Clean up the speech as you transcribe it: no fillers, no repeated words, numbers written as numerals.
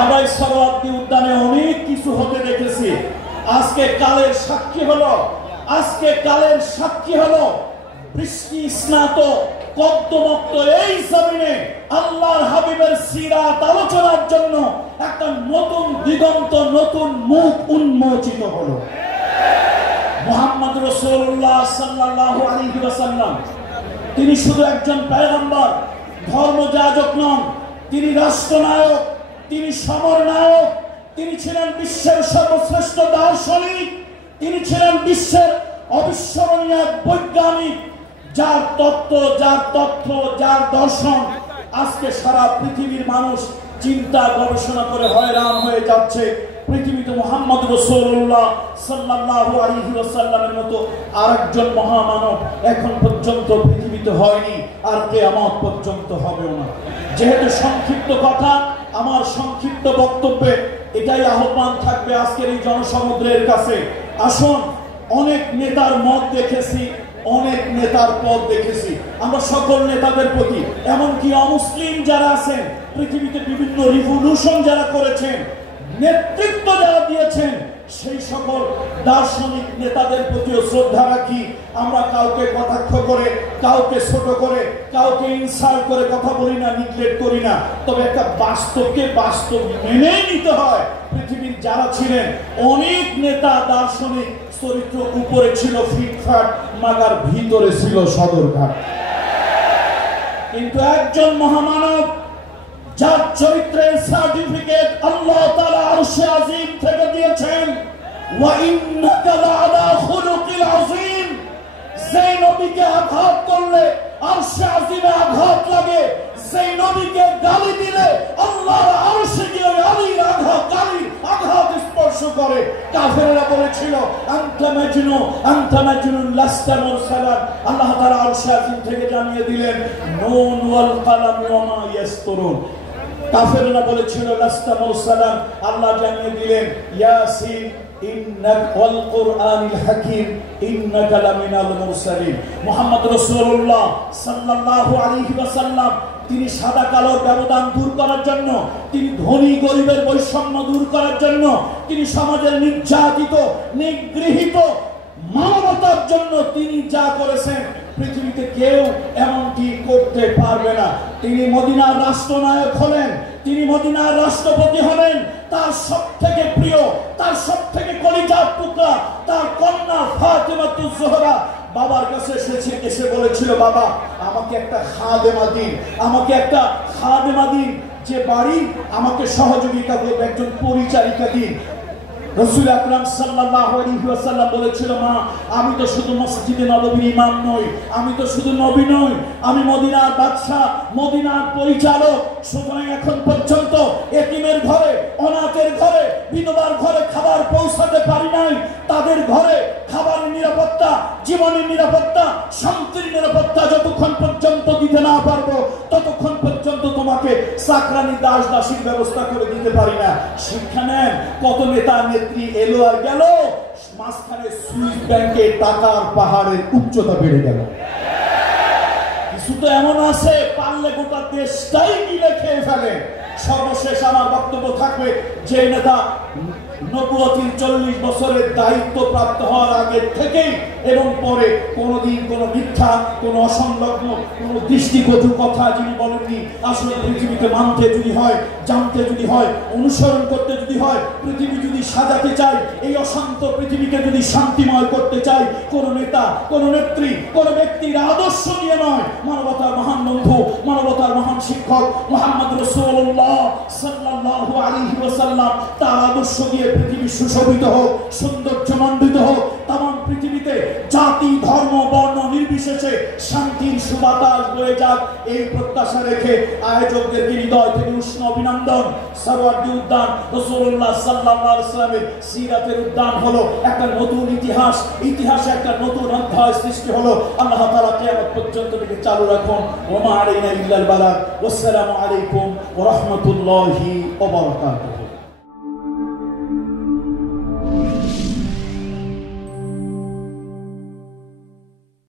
আমরা এই সরোয়ার্দী উদ্যানে অনেক কিছু হতে দেখেছি। আজকে কালের সাক্ষী হলো বৃষ্টি স্নাত কদ্দমক্ত এই জমিনে আল্লাহর হাবিবের সিরাত আলোচনার জন্য একটা নতুন দিগন্ত, নতুন মুখ উন্মোচিত হলো। মুহাম্মদ রাসূলুল্লাহ সাল্লাল্লাহু আলাইহি ওয়াসাল্লাম তিনি শুধু একজন পয়গম্বর, ধর্মযাজক নন, তিনি রাষ্ট্রনায়ক, তিনি সমরনায়ক, তিনি ছিলেন বিশ্বের সর্বশ্রেষ্ঠ দার্শনিক, তিনি ছিলেন বিশ্বের অবিস্মরণীয় বৈজ্ঞানিক, যার তত্ত্ব, যার তথ্য, যার দর্শন আজকে সারা পৃথিবীর মানুষ চিন্তা গবেষণা করে হয়রান হয়ে যাচ্ছে। পৃথিবীতে মুহাম্মদ রাসূলুল্লাহ সাল্লাল্লাহু আলাইহি ওয়াসাল্লামের মতো আরেকজন মহামানব এখন পর্যন্ত পৃথিবীতে হয়নি, আর কিয়ামত পর্যন্ত হবেও না। যেহেতু সংক্ষিপ্ত কথা, আমার সংক্ষিপ্ত বক্তব্যে এটাই আহ্বান থাকবে আজকের এই জনসমুদ্রের কাছে। আসুন, অনেক নেতার মত দেখেছি, অনেক নেতার পথ দেখেছি। আমরা সকল নেতাদের প্রতি, এমনকি অমুসলিম যারা আছেন, পৃথিবীতে বিভিন্ন রিভলিউশন যারা করেছেন, নেতৃত্ব যারা দিয়েছেন, সেই সকল দার্শনিক নেতাদের প্রতিও শ্রদ্ধা রাখি। আমরা কাউকে কটাক্ষ করে, কাউকে ছোট করে, কাউকে ইনসাল্ট করে কথা বলি না, নিগ্লেক্ট করি না। তবে একটা বাস্তবকে বাস্তব মেনে নিতে হয়। পৃথিবীর যারা ছিলেন অনেক নেতা দার্শনিক, চরিত্র উপরে ছিল ফিটফাট, মাগার ভিতরে ছিল সদরঘাট। কিন্তু একজন মহামানব যার চরিত্রের সার্টিফিকেট আল্লাহ তাআলা আরশে আজিম থেকে দিয়েছেন, ওয়া ইন্নাকা লাআলা খুলুকিল আযীম। সেই নবীকে আঘাত করলে আরশে আজিমে আঘাত লাগে, সেই নবীকে গালি দিলে আল্লাহর আরশে গিয়ে আলীর আঘাত স্পর্শ করে। কাফেররা বলেছিল আনতা মাজনুন লাস্তা মুরসালান। আল্লাহ তাআলা আরশে আজিম থেকে জানিয়ে দিলেন নুন ওয়াল কালামি ওয়া মা ইয়াসতুরুন। কাফেররা বলেছিল লাস্তা মুরসালান, আল্লাহ জানিয়ে দিলেন ইয়াসিন ইন্নাকা ওয়াল কুরআনিল হাকীম ইন্নাকা লামিনাল মুরসালিন। মুহাম্মদ রাসূলুল্লাহ সাল্লাল্লাহু আলাইহি ওয়াসাল্লাম তিনি সাদা কালোর ব্যবধান দূর করার জন্য, তিনি ধনী গরিবের বৈষম্য দূর করার জন্য, তিনি সমাজের নির্যাতিত নিগৃহীত মানবতার জন্য তিনি যা করেছেন পৃথিবীতে কেউ এমনটি করতে পারবে না। তিনি মদিনার রাষ্ট্রনায়ক হলেন, তিনি মদিনার রাষ্ট্রপতি হলেন। তার সবথেকে প্রিয়, তার সবথেকে কলিজার টুকরা তার কন্যা ফাতেমাতুজ জোহরা বাবার কাছে এসে বলেছিল, বাবা আমাকে একটা খাদেমা দিন, যে বাড়ি আমাকে সহযোগিতা করবে, একজন পরিচারিকা দিন। রাসূল আকরাম সাল্লাল্লাহু আলাইহি ওয়াসাল্লাম বলেছিল, মা আমি তো শুধু মসজিদে নববীর ইমাম নই, আমি তো শুধু নবী নই, আমি মদিনার বাদশা, মদিনার পরিচালক। সুতরাং এখন পর্যন্ত এতিমের ঘরে, অনাথের ঘরে, বিধবার ঘরে খাবার পৌঁছাতে পারি নাই। তাদের ঘরে খাবারের নিরাপত্তা, জীবনের নিরাপত্তা, শান্তির নিরাপত্তা যতক্ষণ পর্যন্ত দিতে না পারবো, ততক্ষণ পর্যন্ত তোমাকে চাকরানি দাস দাসীর ব্যবস্থা করে দিতে পারি না। শিক্ষা নেন, কত নেতা নেত্রী এলো আর গেল, মাঝখানে সুইস ব্যাংকে টাকার পাহাড়ের উচ্চতা বেড়ে গেল। কিছু তো এমন আছে পারলে গোটা দেশটাই গিলে খেয়ে ফেলে। সর্বশেষ আমার বক্তব্য থাকবে, যে নেতা নবুয়তির 40 বছরের দায়িত্ব প্রাপ্ত হওয়ার আগে থেকেই এবং পরে কোনোদিন কোনো মিথ্যা, কোনো অসংলগ্ন, কোনো দৃষ্টিকটু কথা যিনি বলেননি। আসলে পৃথিবীতে মানতে যদি হয়, জানতে যদি হয়, অনুসরণ করতে যদি হয়, পৃথিবী যদি সাজাতে চাই, এই অশান্ত পৃথিবীকে যদি শান্তিময় করতে চাই, কোনো নেতা, কোনো নেত্রী, কোনো ব্যক্তির আদর্শ নিয়ে নয়, মানবতার মহান বন্ধু, মানবতার মহান শিক্ষক মুহাম্মদ রাসূলুল্লাহ সাল্লাল্লাহু আলাইহি ওয়াসাল্লাম, তার আদর্শ দিয়ে পৃথিবী সুশোভিত হোক, সৌন্দর্যমণ্ডিত হোক। তাম পৃথিবীতে জাতি, ধর্ম, বর্ণ নির্বিশেষে শান্তির সুবাতাস বয়ে যাক, এই প্রত্যাশা রেখে আয়োজকদেরকে হৃদয় থেকে উষ্ণ অভিনন্দন। সরওয়ার্দী উদ্যান রাসূলুল্লাহ সাল্লাল্লাহু আলাইহি ওয়াসাল্লামের সিরাতের উদ্যান হলো একটা নতুন ইতিহাসে একটা নতুন অধ্যায় সৃষ্টি হলো। আল্লাহ তাআলা কিয়ামত পর্যন্ত থেকে চালু রাখুন। ওয়া মা আলাইনা ইল্লাল বালাগ। ওয়াসসালামু আলাইকুম ওয়া রাহমাতুল্লাহি ওয়া বারাকাতুহু।